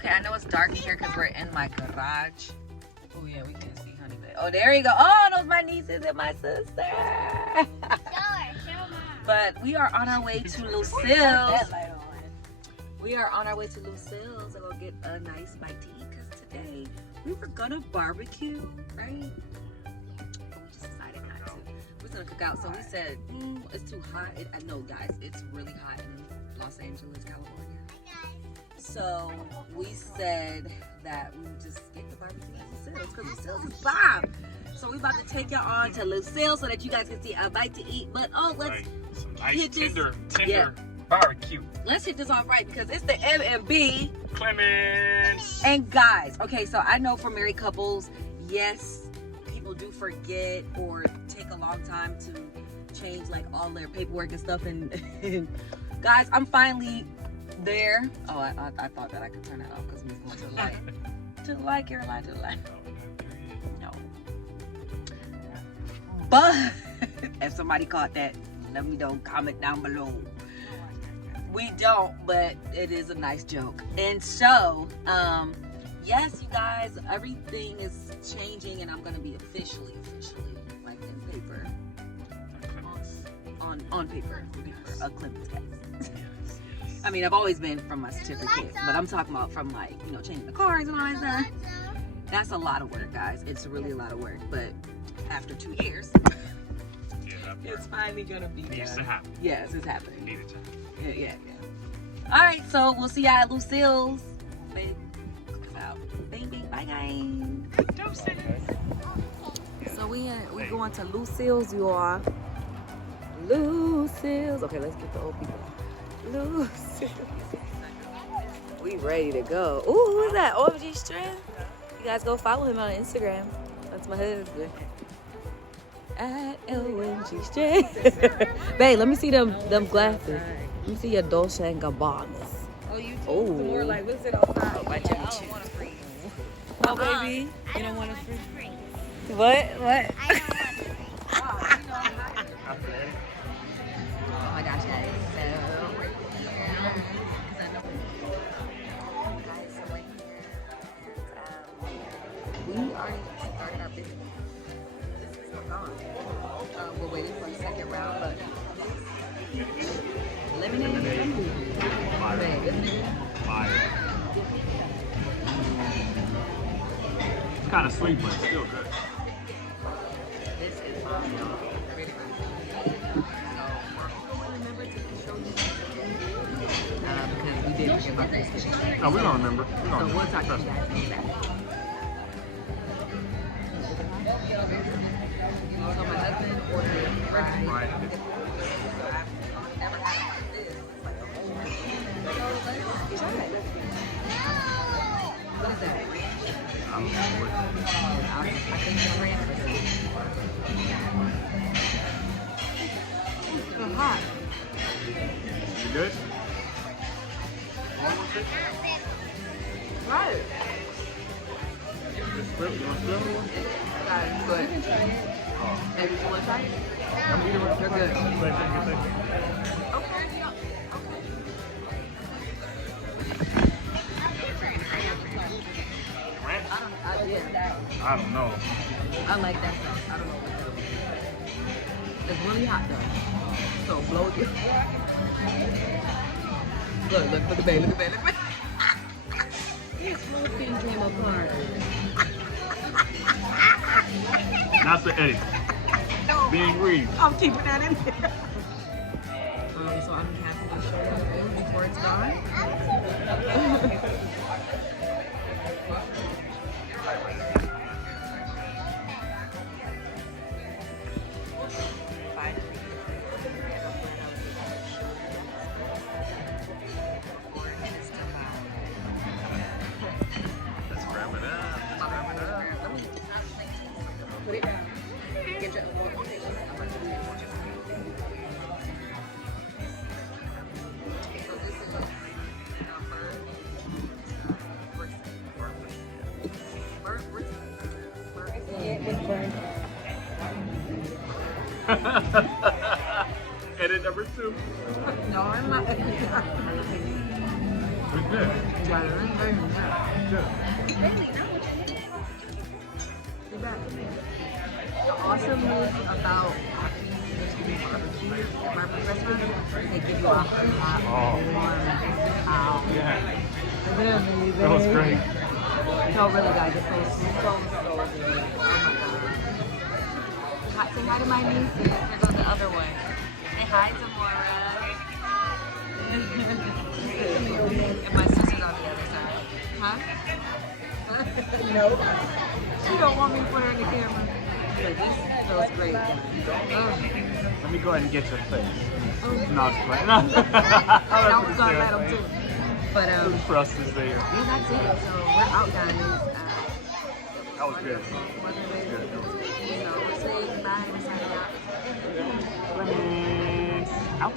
Okay, I know it's dark here because we're in my garage. Oh yeah, we can see Honey Bay. Oh, there you go. Oh, those my nieces and my sister. Show Mom. But we are on our way to Lucille's. We are on our way to Lucille's and we'll get a nice bite to eat because today we were gonna barbecue, right? But we just decided not to. We're gonna cook out. So we said, it's too hot. I know, guys, it's really hot in Los Angeles, California. So we said that we would just get the barbecue at Lucille's because Lucille's is bomb. So we about to take y'all on to Lucille so that you guys can see a bite to eat. But let's some nice hit this. tender barbecue. Let's hit this off right because it's the M&B. Clemens. And guys, okay, so I know for married couples, yes, people do forget or take a long time to change like all their paperwork and stuff. And guys, I'm finally there. Oh, I thought that I could turn that off because we was going to the light. To the light, Caroline, to the light. No. But if somebody caught that, let me know, comment down below. We don't, but it is a nice joke. And so, yes, you guys, everything is changing and I'm going to be officially, like in paper, on paper, a Clemens guys. I mean, I've always been from my certificate, but I'm talking about from like, changing the cars and all that stuff. That's a lot of work, guys. It's really a lot of work, but after 2 years, it's finally going to be done. Needs to happen. Yes, it's happening. Needed to. Yeah. All right, so we'll see y'all at Lucille's. Babe, cook us out. Bing, bye, guys. So we going to Lucille's, you all. Lucille's. Okay, let's get the old people. Lucille's. We ready to go. Ooh, who is that? OMG Strength. You guys go follow him on Instagram. That's my husband. At OMG Strength. Babe, let me see them glasses. Let me see your Dolce & Gabbanas. Oh, you too? Oh. More like, what's it outside? Oh, my Jimmy I don't Choo. want a freeze. Oh, baby. You don't want a freeze? What? I don't want to freeze. Oh my gosh, guys. We already started our business. This is what's on. We're waiting for the second round, but lemonade. Fire. It's kind of sweet, but it's still good. This is bomb, y'all. Really good. So, remember to show you because we did forget about this. No, we don't remember. So we'll talk to you guys in a second. So my husband ordered fries. Right. I've never had it like this. It's like a whole thing. So let's try it. What is that? I don't know what. I think it's ranch. It's so hot. You good? Right. You want to split one? Good. Maybe you want to try it? They're good. Okay. I don't know. I like that sauce. I don't know what it is. It's really hot though. So blow it. Look at the baby. Look at the baby. This little thing came apart. That's the Eddie. Being greedy. I'm keeping that in there. So I'm happy to show you food before it's gone. Let's wrap it up. Put it down. Get your Edit number 2. No, I'm not. Good. Good. The awesome news about barbecue restaurant, they give you a hot, warm towel. Yeah. Isn't it amazing? That was great. So really, guys, it feels so good. Oh my god. Say hi to my nieces. Here goes the other one. Say hi, Tamora. And my sister's on the other side. Huh? No. She don't want me to put her in the camera. But this feels great. Let me go ahead and get your face. Oh. No, it's fine. I was gonna let them too. But For us to say. yeah, that's it. So we're out, guys. That was good. So we're saying goodbye. We're signing out. Out.